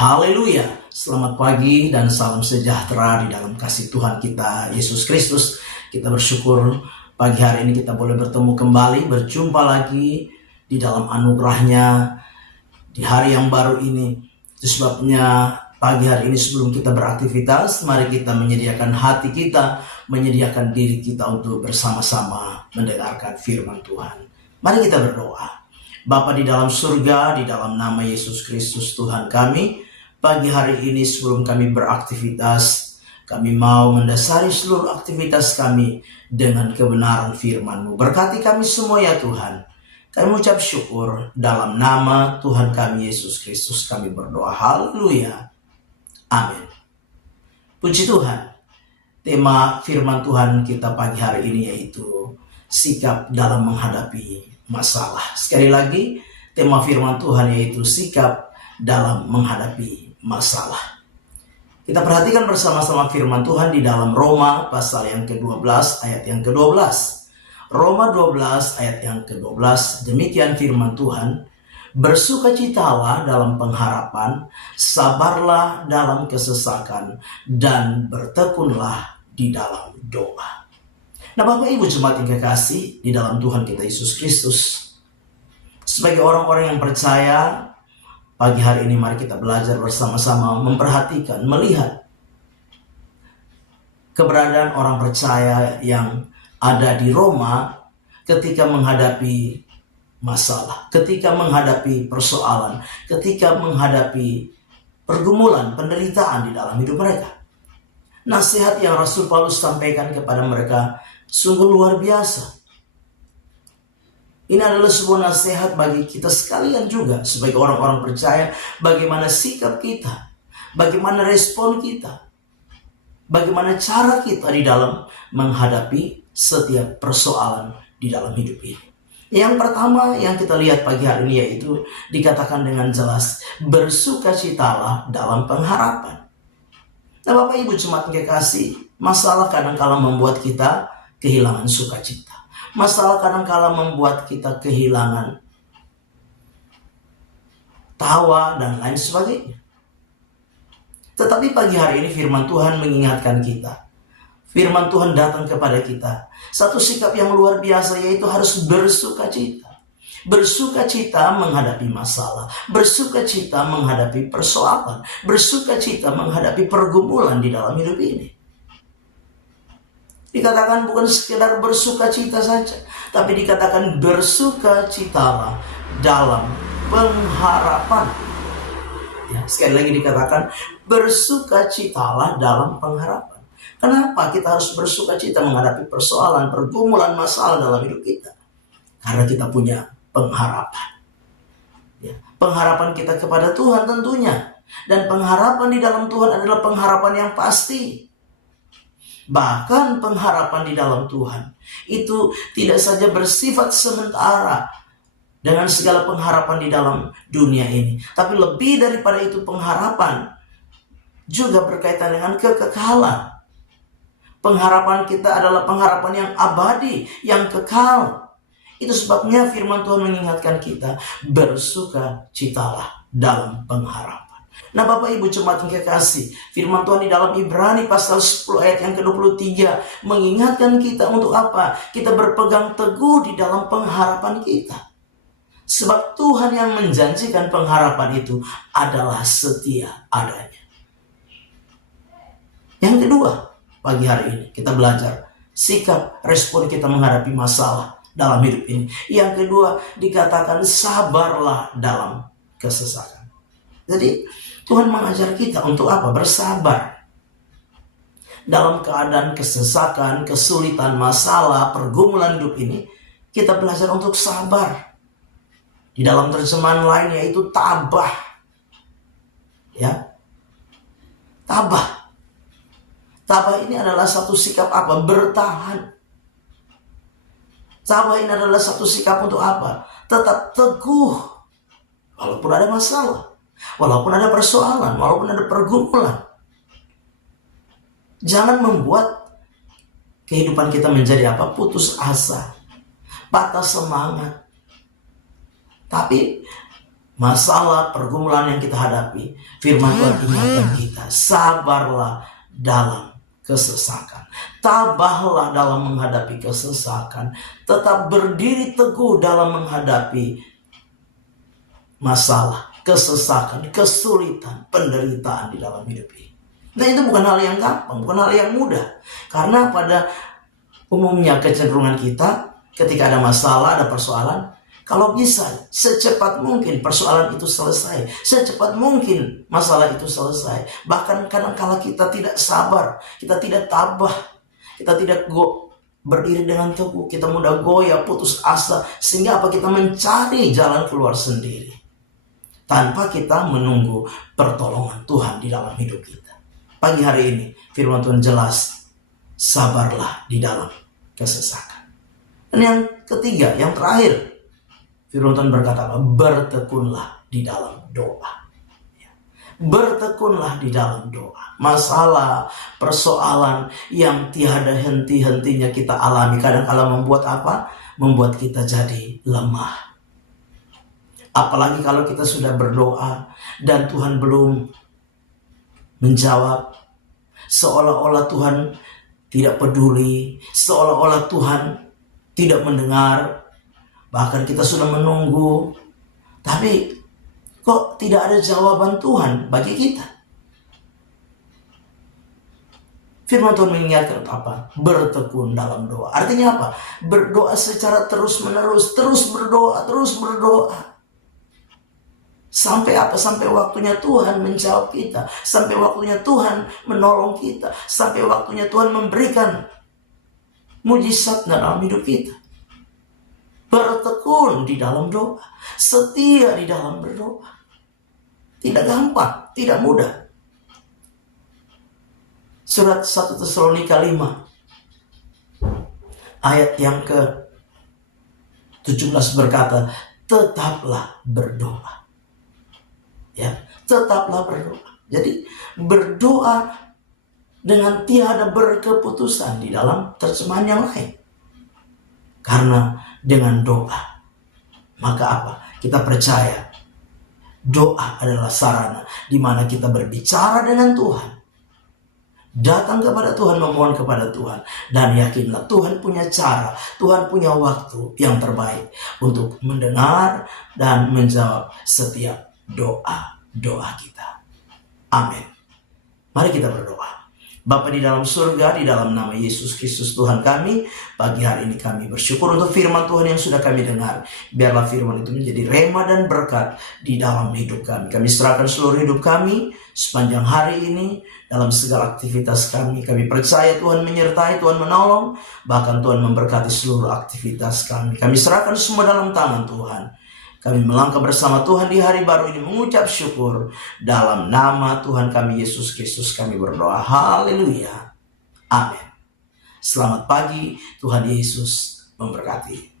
Haleluya, selamat pagi dan salam sejahtera di dalam kasih Tuhan kita Yesus Kristus. Kita bersyukur pagi hari ini kita boleh bertemu kembali, berjumpa lagi di dalam anugerahnya di hari yang baru ini. Itu sebabnya pagi hari ini sebelum kita beraktivitas, mari kita menyediakan hati kita, menyediakan diri kita untuk bersama-sama mendengarkan firman Tuhan. Mari kita berdoa. Bapa di dalam surga, di dalam nama Yesus Kristus Tuhan kami, pagi hari ini sebelum kami beraktivitas, kami mau mendasari seluruh aktivitas kami dengan kebenaran firman-Mu. Berkati kami semua ya Tuhan. Kami mengucap syukur dalam nama Tuhan kami Yesus Kristus kami berdoa. Haleluya. Amin. Puji Tuhan. Tema firman Tuhan kita pagi hari ini yaitu sikap dalam menghadapi masalah. Sekali lagi, tema firman Tuhan yaitu sikap dalam menghadapi masalah. Kita perhatikan bersama-sama firman Tuhan di dalam Roma pasal yang ke-12 ayat yang ke-12. Roma 12 ayat yang ke-12, demikian firman Tuhan. Bersukacitalah dalam pengharapan, sabarlah dalam kesesakan, dan bertekunlah di dalam doa. Nah Bapak Ibu jemaat yang kekasih di dalam Tuhan kita Yesus Kristus, sebagai orang-orang yang percaya, pagi hari ini mari kita belajar bersama-sama memperhatikan, melihat keberadaan orang percaya yang ada di Roma ketika menghadapi masalah, ketika menghadapi persoalan, ketika menghadapi pergumulan, penderitaan di dalam hidup mereka. Nasihat yang Rasul Paulus sampaikan kepada mereka sungguh luar biasa. Ini adalah sebuah nasihat bagi kita sekalian juga sebagai orang-orang percaya, bagaimana sikap kita, bagaimana respon kita, bagaimana cara kita di dalam menghadapi setiap persoalan di dalam hidup ini. Yang pertama yang kita lihat pagi hari ini yaitu dikatakan dengan jelas, bersukacitalah dalam pengharapan. Nah Bapak Ibu jemaat yang kekasih, masalah kadang-kala membuat kita kehilangan sukacita. Masalah kadang-kala membuat kita kehilangan tawa dan lain sebagainya. Tetapi pagi hari ini firman Tuhan mengingatkan kita. Firman Tuhan datang kepada kita. Satu sikap yang luar biasa yaitu harus bersukacita. Bersukacita menghadapi masalah. Bersukacita menghadapi persoalan. Bersukacita menghadapi pergumulan di dalam hidup ini. Dikatakan bukan sekedar bersukacita saja, tapi dikatakan bersukacitalah dalam pengharapan. Ya, sekali lagi dikatakan bersukacitalah dalam pengharapan. Kenapa kita harus bersukacita menghadapi persoalan, pergumulan, masalah dalam hidup kita? Karena kita punya pengharapan. Ya, pengharapan kita kepada Tuhan tentunya. Dan pengharapan di dalam Tuhan adalah pengharapan yang pasti. Bahkan pengharapan di dalam Tuhan itu tidak saja bersifat sementara dengan segala pengharapan di dalam dunia ini. Tapi lebih daripada itu pengharapan juga berkaitan dengan kekekalan. Pengharapan kita adalah pengharapan yang abadi, yang kekal. Itu sebabnya firman Tuhan mengingatkan kita, bersukacitalah dalam pengharapan. Nah Bapak Ibu jemaat yang kekasih, firman Tuhan di dalam Ibrani pasal 10 ayat yang ke-23 mengingatkan kita untuk apa? Kita berpegang teguh di dalam pengharapan kita. Sebab Tuhan yang menjanjikan pengharapan itu adalah setia adanya. Yang kedua, pagi hari ini kita belajar sikap respon kita menghadapi masalah dalam hidup ini. Yang kedua dikatakan sabarlah dalam kesesakan. Jadi Tuhan mengajar kita untuk apa? Bersabar. Dalam keadaan kesesakan, kesulitan, masalah, pergumulan hidup ini, kita belajar untuk sabar. Di dalam terjemahan lain yaitu tabah. Ya. Tabah. Tabah ini adalah satu sikap apa? Bertahan. Tabah ini adalah satu sikap untuk apa? Tetap teguh. Walaupun ada masalah. Walaupun ada persoalan, walaupun ada pergumulan. Jangan membuat kehidupan kita menjadi apa? Putus asa, patah semangat. Tapi masalah, pergumulan yang kita hadapi, firman Tuhan ingatkan kita, sabarlah dalam kesesakan. Tabahlah dalam menghadapi kesesakan. Tetap berdiri teguh dalam menghadapi masalah, kesesakan, kesulitan, penderitaan di dalam hidup ini. Nah, itu bukan hal yang gampang, bukan hal yang mudah. Karena pada umumnya kecenderungan kita ketika ada masalah, ada persoalan, kalau bisa secepat mungkin persoalan itu selesai, secepat mungkin masalah itu selesai. Bahkan kadang-kala kita tidak sabar, kita tidak tabah, kita tidak berdiri dengan teguh, kita mudah goyah, putus asa, sehingga kita mencari jalan keluar sendiri tanpa kita menunggu pertolongan Tuhan di dalam hidup kita. Pagi hari ini firman Tuhan jelas, sabarlah di dalam kesesakan. Dan yang ketiga, yang terakhir, firman Tuhan berkata, bertekunlah di dalam doa. Bertekunlah di dalam doa. Masalah, persoalan yang tiada henti-hentinya kita alami, kadang-kala membuat apa? Membuat kita jadi lemah. Apalagi kalau kita sudah berdoa dan Tuhan belum menjawab, seolah-olah Tuhan tidak peduli, seolah-olah Tuhan tidak mendengar. Bahkan kita sudah menunggu, tapi kok tidak ada jawaban Tuhan bagi kita. Firman Tuhan mengingatkan apa? Bertekun dalam doa. Artinya apa? Berdoa secara terus-menerus, terus berdoa, terus berdoa. Sampai apa? Sampai waktunya Tuhan menjawab kita. Sampai waktunya Tuhan menolong kita. Sampai waktunya Tuhan memberikan mujizat dalam hidup kita. Bertekun di dalam doa. Setia di dalam berdoa. Tidak gampang, tidak mudah. Surat 1 Tesalonika 5 ayat yang ke-17 berkata, tetaplah berdoa. Ya, tetaplah berdoa. Jadi berdoa dengan tiada berkeputusan di dalam terjemahan yang lain. Karena dengan doa, maka apa? Kita percaya doa adalah sarana di mana kita berbicara dengan Tuhan, datang kepada Tuhan, memohon kepada Tuhan, dan yakinlah Tuhan punya cara, Tuhan punya waktu yang terbaik untuk mendengar dan menjawab setiap doa kita. Amin. Mari kita berdoa. Bapa di dalam surga, di dalam nama Yesus Kristus Tuhan kami, pagi hari ini kami bersyukur untuk firman Tuhan yang sudah kami dengar. Biarlah firman itu menjadi rema dan berkat di dalam hidup kami. Kami serahkan seluruh hidup kami sepanjang hari ini dalam segala aktivitas kami. Kami percaya Tuhan menyertai, Tuhan menolong, bahkan Tuhan memberkati seluruh aktivitas kami. Kami serahkan semua dalam tangan Tuhan. Kami melangkah bersama Tuhan di hari baru ini mengucap syukur. Dalam nama Tuhan kami Yesus Kristus kami berdoa. Haleluya. Amin. Selamat pagi. Tuhan Yesus memberkati.